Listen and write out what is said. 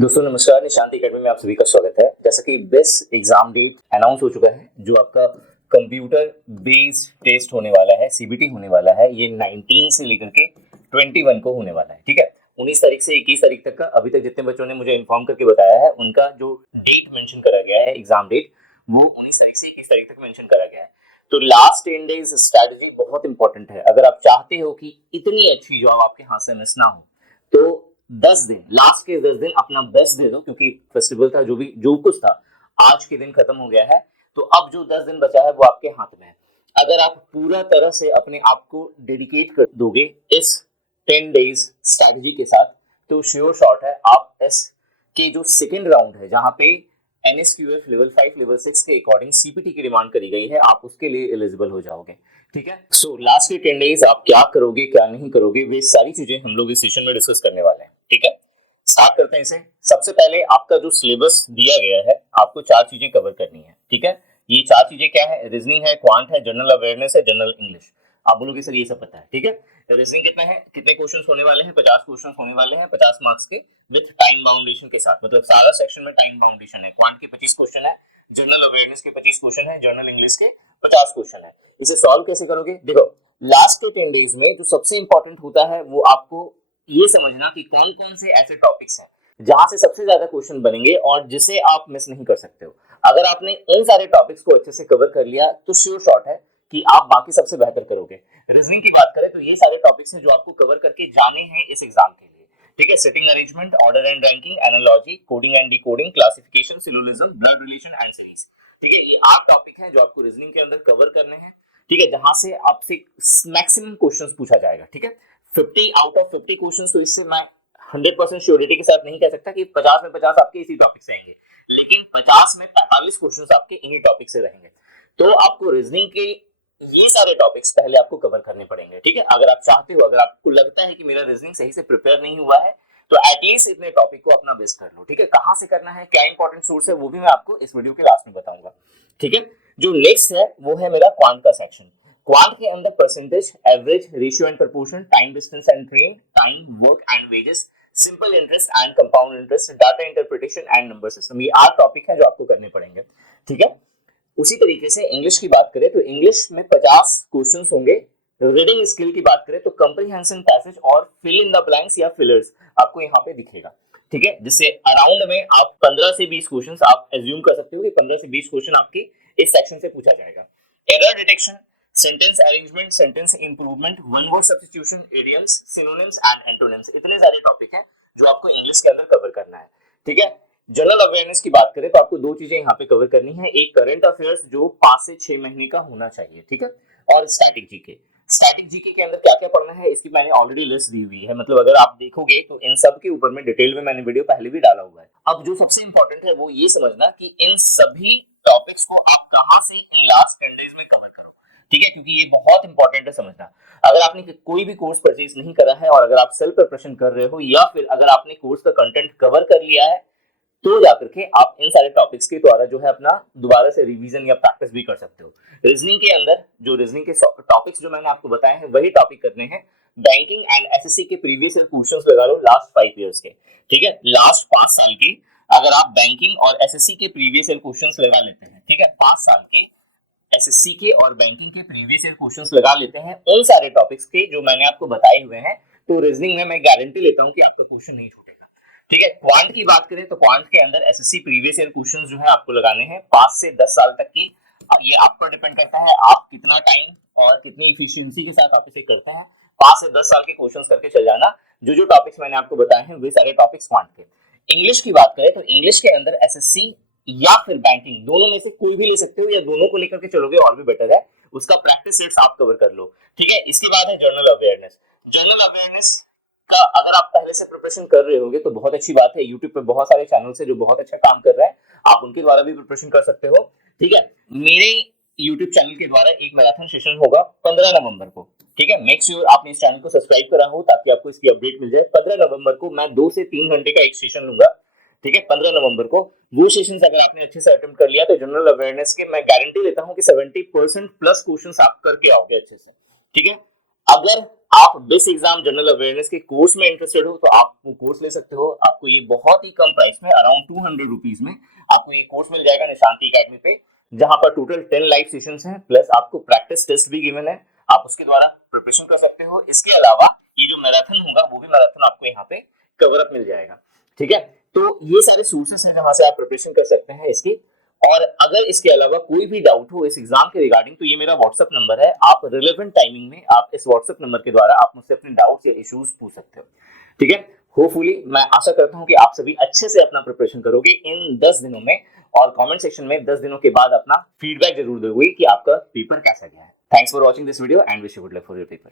दोस्तों नमस्कार, निशांत एकेडमी में आप सभी का स्वागत है। जैसा कि बेस्ट एग्जाम डेट अनाउंस हो चुका है, जो आपका कंप्यूटर बेस्ड टेस्ट होने वाला है, सीबीटी होने वाला है, ये 19 से लेकर के 21 को होने वाला है। ठीक है, 19 तारीख से 21 तारीख तक का अभी तक जितने बच्चों ने मुझे इन्फॉर्म करके बताया है, उनका जो डेट मेंशन करा गया है एग्जाम डेट, वो 19 तारीख से 21 तारीख तक मेंशन करा गया है। तो लास्ट 10 डेज स्ट्रेटजी बहुत इंपॉर्टेंट है। अगर आप चाहते हो कि इतनी अच्छी जॉब आपके हाथ से मिस ना हो, तो 10 दिन, लास्ट के 10 दिन अपना बेस्ट दे दो, क्योंकि फेस्टिवल था, जो कुछ था आज के दिन खत्म हो गया है। तो अब जो 10 दिन बचा है वो आपके हाथ में है। अगर आप पूरा तरह से अपने आप को डेडिकेट कर दोगे इस 10 डेज स्ट्रेटजी के साथ, तो श्योर शॉट है आप इस के जो सेकेंड राउंड है, जहां पे NSQF लेवल 5 लेवल 6 के अकॉर्डिंग सीपीटी की डिमांड करी गई है, आप उसके लिए एलिजिबल हो जाओगे। ठीक है, सो लास्ट के 10 डेज आप क्या करोगे क्या नहीं करोगे, वे सारी चीजें हम लोग इस सेशन में डिस्कस करने वाले हैं। ठीक है, स्टार्ट करते हैं इसे। सबसे पहले आपका जो सिलेबस दिया गया है, आपको 4 चीजें कवर करनी है। ठीक है, ये 4 चीजें क्या है? रीजनिंग है, क्वांट है, जनरल अवेयरनेस है, जनरल इंग्लिश। आप बोलोगे सर ये सब पता है। ठीक है, रीजनिंग कितना है, कितने क्वेश्चंस होने वाले हैं? 50 क्वेश्चंस होने वाले हैं, 50 मार्क्स के विद टाइम बाउंडेशन के साथ, मतलब सारा सेक्शन में टाइम बाउंडेशन है। क्वांट के 25 क्वेश्चन है, जनरल अवेयरनेस के 25 क्वेश्चन है, जनरल इंग्लिश के 50 क्वेश्चन है। इसे सॉल्व कैसे करोगे? देखो, लास्ट के 10 डेज में जो सबसे इंपॉर्टेंट होता है वो आपको ये समझना कि कौन कौन से ऐसे टॉपिक्स हैं जहां से सबसे ज्यादा क्वेश्चन बनेंगे और जिसे आप मिस नहीं कर सकते हो। अगर आपने उन सारे टॉपिक्स को अच्छे से कवर कर लिया तो श्योर शॉट है कि आप बाकी सबसे बेहतर करोगे। रीजनिंग की बात करें तो ये सारे टॉपिक्स हैं जो आपको कवर करके जाने हैं इस एग्जाम के लिए। ठीक है, sitting arrangement, order and ranking, analogy, coding and decoding, classification, syllogism, blood relation and series. ठीक है, ये 8 टॉपिक हैं जो आपको रीजनिंग के अंदर कवर करने हैं। ठीक है, जहां से आपसे मैक्सिमम क्वेश्चंस पूछा जाएगा। ठीक है, 50 आउट ऑफ 50 क्वेश्चंस, तो इससे मैं 100% श्योरिटी के साथ नहीं कह सकता कि 50 में 50 आपके इसी टॉपिक से आएंगे, लेकिन 50 में 45 क्वेश्चंस आपके इन्हीं टॉपिक से रहेंगे। तो आपको रीजनिंग के ये सारे टॉपिक्स पहले आपको कवर करने पड़ेंगे। ठीक है, अगर आप चाहते हो, अगर आपको लगता है कि मेरा रीजनिंग सही से प्रिपेयर नहीं हुआ है, तो एटलीस्ट इतने टॉपिक को अपना बेस्ट कर लो। ठीक है, कहां से करना है, क्या इंपॉर्टेंट सोर्स है, वो भी मैं आपको इस वीडियो के लास्ट में बताऊंगा। ठीक है, जो नेक्स्ट है वो है मेरा क्वांट का सेक्शन। क्वांट के अंदर percentage, average, ratio and proportion, time, distance and train, time, work and wages, simple interest and compound interest, data interpretation and number system. ये 8 टॉपिक है जो आपको करने पड़ेंगे। ठीक है, उसी तरीके से इंग्लिश की बात करें तो इंग्लिश में 50 क्वेश्चंस होंगे। रीडिंग स्किल की बात करें तो कंप्रीहेंशन, पैसेज और फिल इन द ब्लैंक्स या फिलर्स आपको यहाँ पे दिखेगा। ठीक है, जिससे अराउंड में आप 15 से 20 क्वेश्चंस आप एज्यूम कर सकते हो कि 15 से 20 क्वेश्चन आपके इस सेक्शन से पूछा जाएगा। Error detection, sentence arrangement, sentence improvement, one word substitution, idioms, synonyms and antonyms, इतने सारे टॉपिक हैं जो आपको इंग्लिश के अंदर कवर करना है। ठीक है, जनरल अवेयरनेस की बात करें तो आपको 2 चीजें यहाँ पे कवर करनी है। एक करंट अफेयर्स जो 5 से 6 महीने का होना चाहिए। ठीक है, और स्टैटिक जीके। स्टैटिक जीके के अंदर क्या क्या पढ़ना है इसकी मैंने ऑलरेडी लिस्ट दी हुई है, मतलब अगर आप देखोगे तो इन सब के ऊपर में डिटेल में मैंने वीडियो पहले भी डाला हुआ है। अब जो सबसे इंपॉर्टेंट है वो ये समझना कि इन सभी टॉपिक्स को आप कहां से इन लास्ट 10 डेज में कवर करो। ठीक है, क्योंकि ये बहुत इंपॉर्टेंट है समझना। अगर आपने कोई भी कोर्स परचेज नहीं करा है और अगर आप सेल्फ प्रिपरेशन कर रहे हो, या फिर अगर आपने कोर्स का कंटेंट कवर कर लिया है, तो जाकर के आप इन सारे टॉपिक्स के द्वारा जो है अपना दोबारा से रिवीजन या प्रैक्टिस भी कर सकते हो। रीजनिंग के अंदर जो रीजनिंग के टॉपिक्स जो मैंने आपको बताए हैं वही टॉपिक करने हैं। बैंकिंग एंड एसएससी के प्रीवियस ईयर क्वेश्चंस लगा लो लास्ट 5 इयर्स के। ठीक है, लास्ट 5 साल के अगर आप बैंकिंग और एसएससी के प्रीवियस ईयर क्वेश्चंस लगा लेते हैं, ठीक है, 5 साल के एसएससी के और बैंकिंग के प्रीवियस ईयर क्वेश्चंस लगा लेते हैं उन सारे टॉपिक्स के जो मैंने आपको बताए हुए हैं, तो रीजनिंग में मैं गारंटी लेता हूं कि आपका क्वेश्चन नहीं छूटेगा। ठीक है, क्वांट की बात करें तो क्वांट के अंदर एसएससी प्रीवियस ईयर क्वेश्चंस जो है आपको लगाने हैं 5 से 10 साल तक की। ये आप पर डिपेंड करता है आप कितना टाइम और कितनी इफिशिएंसी के साथ आप इसे करते हैं। 5 से 10 साल के क्वेश्चंस करके चल जाना। जो टॉपिक्स मैंने आपको बताए हैं वे सारे टॉपिक्स क्वांट के। इंग्लिश की बात करें तो इंग्लिश के अंदर एसएससी या फिर बैंकिंग दोनों में से कोई भी ले सकते हो, या दोनों को लेकर के चलोगे और भी बेटर है। उसका प्रैक्टिस सेट्स आप कवर कर लो। ठीक है, इसके बाद है जनरल अवेयरनेस। जनरल अवेयरनेस का अगर आप पहले से प्रिपरेशन कर रहे होगे तो बहुत अच्छी बात है। YouTube पे बहुत सारे चैनल है जो बहुत अच्छा काम कर रहे हैं, आप उनके द्वारा भी प्रिपरेशन कर सकते हो। ठीक है, मेरे YouTube चैनल के द्वारा एक मैराथन सेशन होगा 15 नवंबर को। ठीक है, मेक श्योर आपने इस चैनल को सब्सक्राइब करा हो ताकि आपको इसकी अपडेट मिल जाए। 15 नवंबर को मैं 2 से 3 घंटे का एक सेशन लूंगा। ठीक है, 15 नवंबर को वो सेशन अगर आपने अच्छे से अटेम्प्ट कर लिया तो जनरल अवेयरनेस के मैं गारंटी लेता हूं कि 70% प्लस क्वेश्चंस आप करके आओगे अच्छे से। ठीक है, अगर आप बेस एग्जाम जनरल अवेयरनेस के कोर्स में इंटरेस्टेड हो तो आप वो कोर्स ले सकते हो। आपको ये बहुत ही कम प्राइस में अराउंड 200 रुपीज में आपको ये कोर्स मिल जाएगा निशांति एकेडमी पे, जहां पर टोटल 10 लाइव सेशंस हैं, प्लस आपको प्रैक्टिस टेस्ट भी गिवन है, आप उसके द्वारा प्रिपरेशन कर सकते हो। इसके अलावा ये जो मैराथन होगा वो भी मैराथन आपको यहाँ पे कवर अप मिल जाएगा। ठीक है, तो ये सारे सोर्सेस हैं जहां से आप प्रिपरेशन कर सकते हैं इसकी। और अगर इसके अलावा कोई भी डाउट हो इस एग्जाम के रिगार्डिंग तो ये मेरा व्हाट्सएप नंबर है, आप रिलेवेंट टाइमिंग में आप इस व्हाट्सएप नंबर के द्वारा आप मुझसे अपने डाउट्स या इश्यूज पूछ सकते हो। ठीक है, होपफुली मैं आशा करता हूं कि आप सभी अच्छे से अपना प्रिपरेशन करोगे इन 10 दिनों में, और कमेंट सेक्शन में 10 दिनों के बाद अपना फीडबैक जरूर दोगे कि आपका पेपर कैसा गया है। Thanks for watching this video and wish you good luck for your paper.